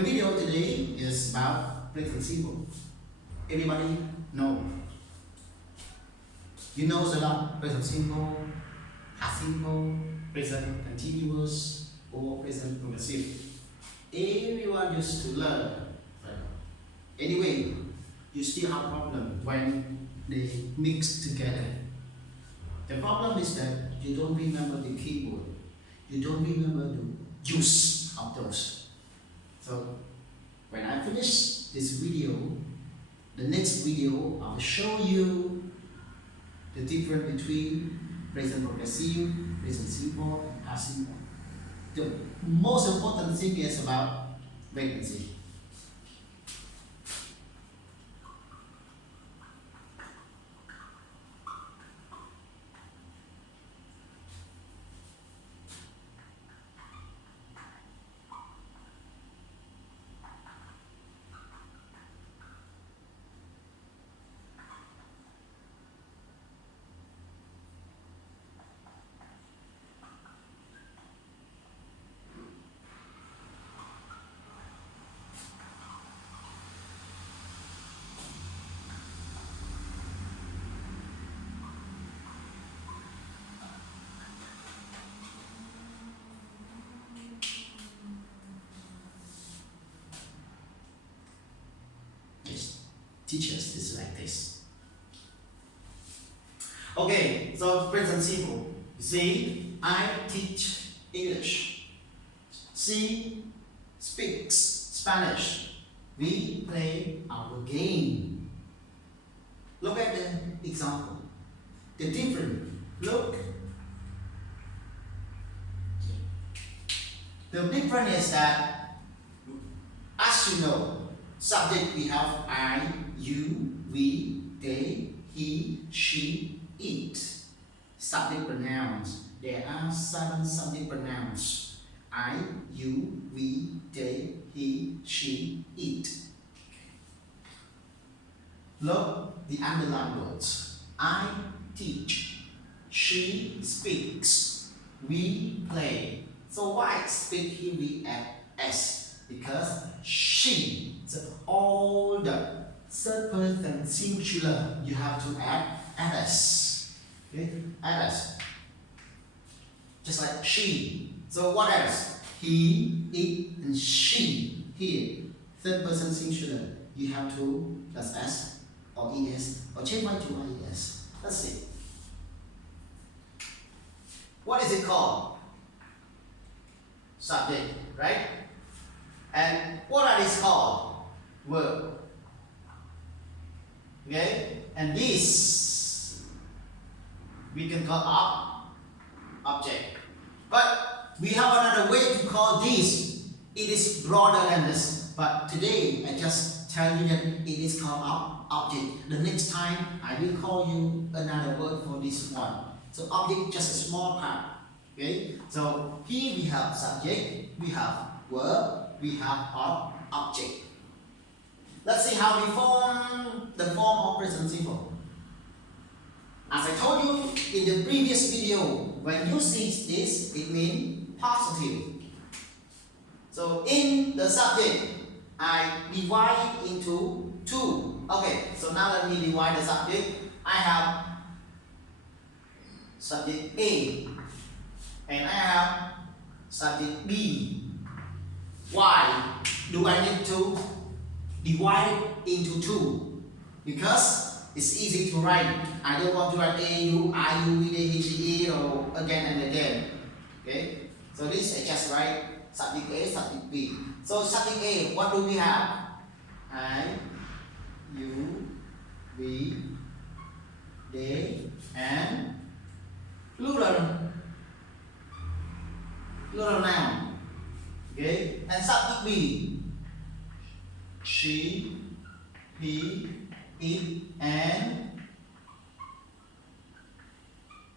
The video today is about present simple. Everybody know. You know a lot present simple, past simple, present continuous, or present progressive. Everyone used to learn. Anyway, you still have problem when they mix together. The problem is that you don't remember the keyboard. You don't remember the use of those. So when I finish this video, the next video I will show you the difference between present progressive, present simple, and past simple. The most important thing is about vacancy. Teachers is like this. Okay, so present simple. You see, I teach English. She speaks Spanish. We play our game. Look at the example. The difference. Look. The difference is that, as you know, subject we have I, you, we, they, he, she, it. Subject pronouns. There are 7 subject pronouns. I, you, we, they, he, she, it. Look the underlined words. I teach. She speaks. We play. So why speak here we add s? Because she. So all the third person singular you have to add s. Okay? Add s. Just like she. So what else? He, it, and she. Here, third person singular. You have to plus s or es or change by to ies. Let's see. What is it called? Subject, right? And what are these called? Verb. Okay? And this we can call object. But we have another way to call this. It is broader than this. But today I just tell you that it is called object. The next time I will call you another word for this one. So object just a small part. Okay? So here we have subject, we have verb, we have object. Let's see how we form the form of present simple. As I told you in the previous video, when you see this, it means positive. So in the subject, I divide it into 2. Okay, so now let me divide the subject. I have subject A and I have subject B. Why do I need to divide it into 2? Because it's easy to write. I don't want to write A, U, I, U, V, D, He, She, it, or again and again. Okay? So this I just write subject A, subject B. So subject A, what do we have? I, you, we, they, and plural noun. Okay, and subject B, she, he, it, and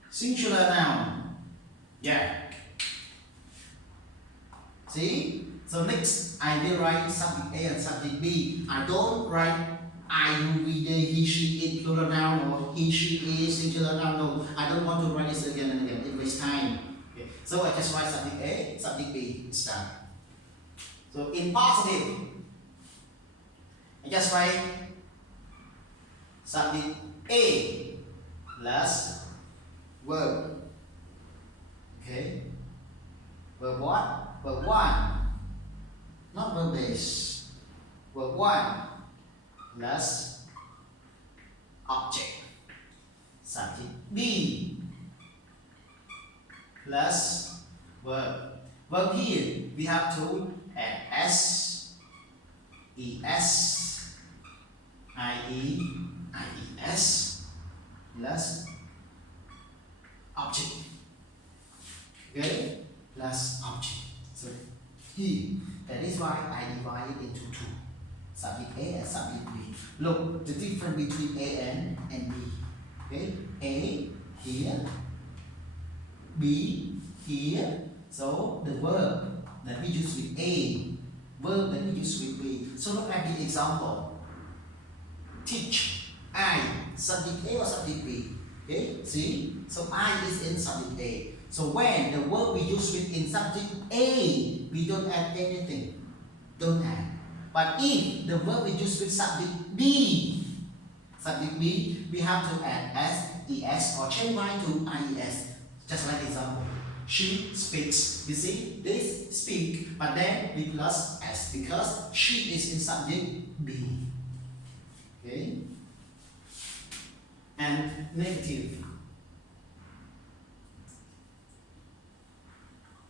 singular noun. Yeah. See? So next I will write subject A and subject B. I don't write I, you, we, they, he, she, it, plural noun, or he, she, it, singular noun. No, I don't want to write this again and again. It wastes time. Okay. So I just write subject A, subject B. It's done. So in positive, I just write subject A plus verb. Okay? Verb what? Verb 1. Not verb base. Verb 1 plus object. Subject B plus verb. Verb here we have to add S, ES, IE, IES plus object. Okay? Plus object. So here, that is why I divide it into two. Subject A and subject B. Look, the difference between A and B. Okay? A here, B here. So the verb that we use with A, verb that we use with B. So look at the example. Teach. I, subject A or subject B. Okay, see? So I is in subject A. So when the verb we use with in subject A, we don't add anything. Don't add. But if the verb we use with subject B, we have to add S, ES or change Y to IES. Just like example. She speaks. You see, this speak, but then we plus S because she is in subject B. Okay? And negative.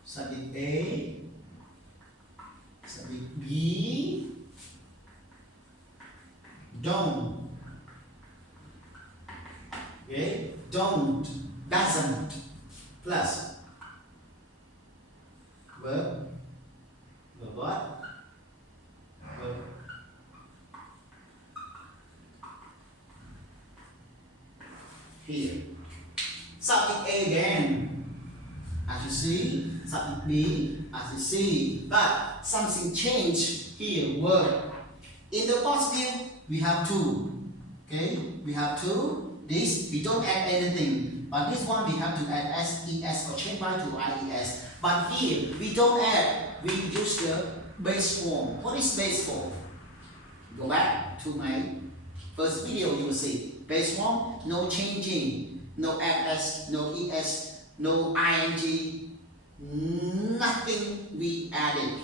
Subject A, subject B, don't. Okay? Don't, doesn't, plus verb, verb what? Verb. Here. Subject A again, as you see, subject B, as you see, but something changed here, verb. In the positive, we have two. Okay? We have two. This, we don't add anything. But this one, we have to add S, ES or change Y to IES. But here, we don't add. We use the base form. What is base form? Go back to my first video, you will see. Base form, no changing. No S, no ES, no ING. Nothing we added.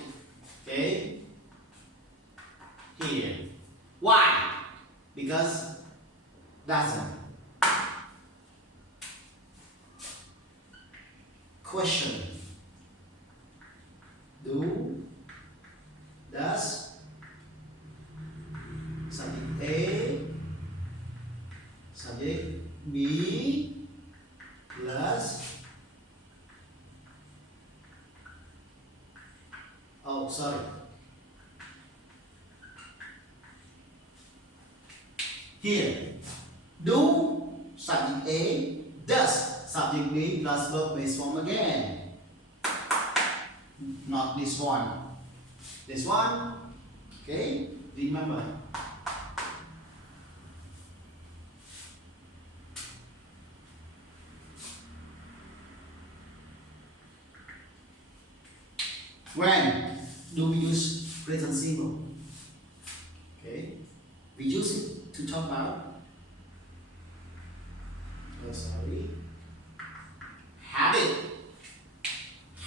Okay? Here. Why? Because doesn't. Question. Do, does, subject A, subject B, plus, oh sorry, here, do, subject A, does, subject B, plus verb base form again. Not this one. This one, okay, remember. When do we use present simple? Okay, we use it to talk about, oh sorry, habit.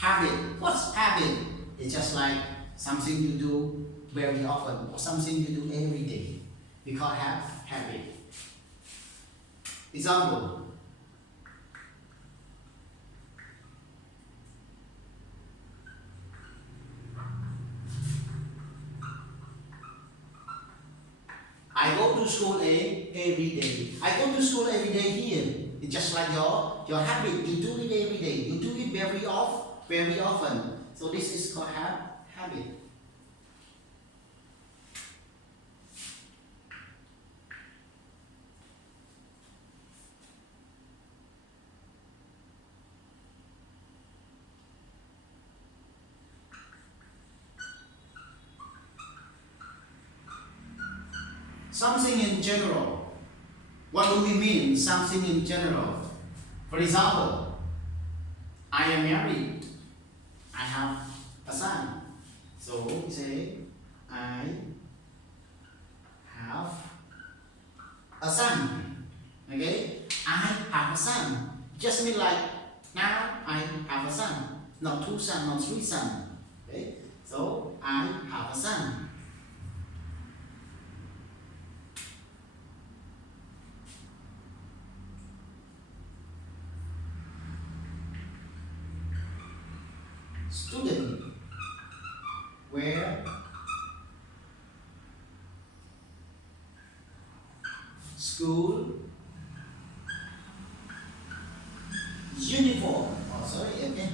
Habit. What's habit? It's just like something you do very often or something you do every day. We call habit. Example. I go to school every day. I go to school every day here. It's just like your habit. You do it every day. You do it very often. So this is called habit. Something in general. What do we mean, something in general? For example, I am married. I have a son. So we say sons, not 3 sons. Okay? So I have a son. Student wear school uniform. Oh, sorry, okay.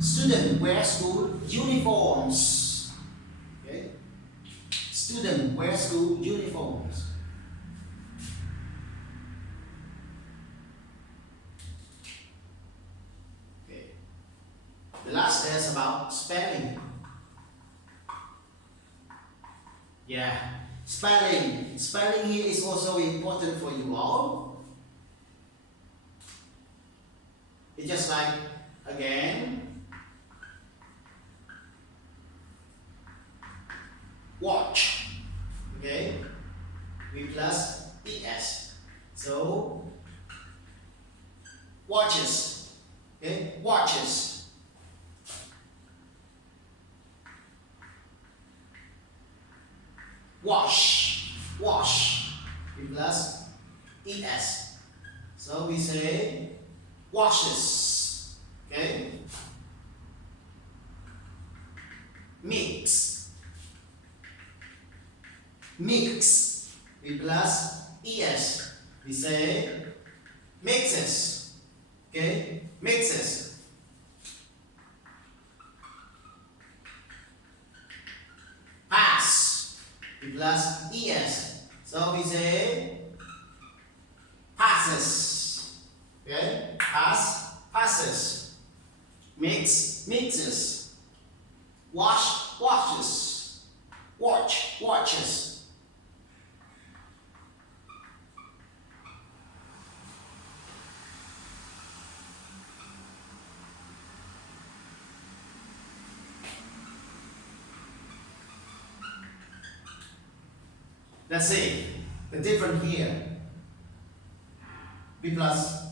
Student wear school uniforms. Okay. Student wear school uniforms. Okay. The last is about spelling. Yeah, spelling. Spelling here is also important for you all. It's just like, again, watch. Okay, we plus es. So watches. Okay, watches. Wash, wash, we plus es. So we say washes. Okay. Mix, mix, we plus es. We say mixes. Okay, mixes. Pass, we plus es. So we say passes. Okay, pass, passes. Mix, mixes. Wash, washes. Watch, watches. Let's see the difference here. B plus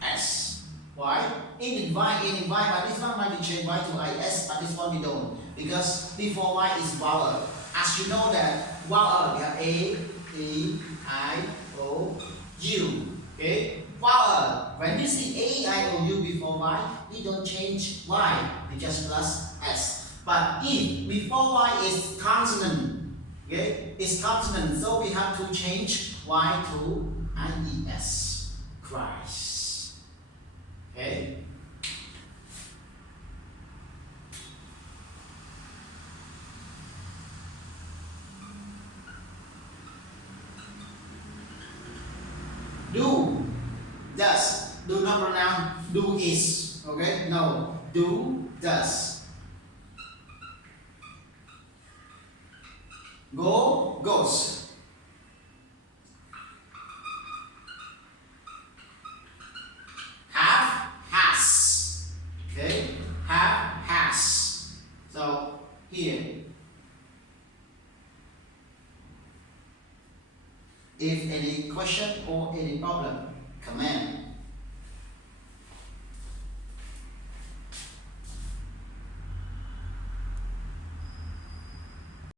S. Why? In Y, but this one might be changed Y to IS, but this one we don't. Because before Y is vowel. As you know that vowel, we have A, E, I, O, U. Okay? Vowel. When you see A, I, O, U before Y, we don't change Y. We just plus S. But if before Y is consonant, okay, it's consonant, so we have to change Y to IES. Christ. Okay? Do, does, do not pronounce do is. Okay? No. Do, does. Go, goes. Have, has. Okay? Have, has. So, here. If any question or any problem, comment.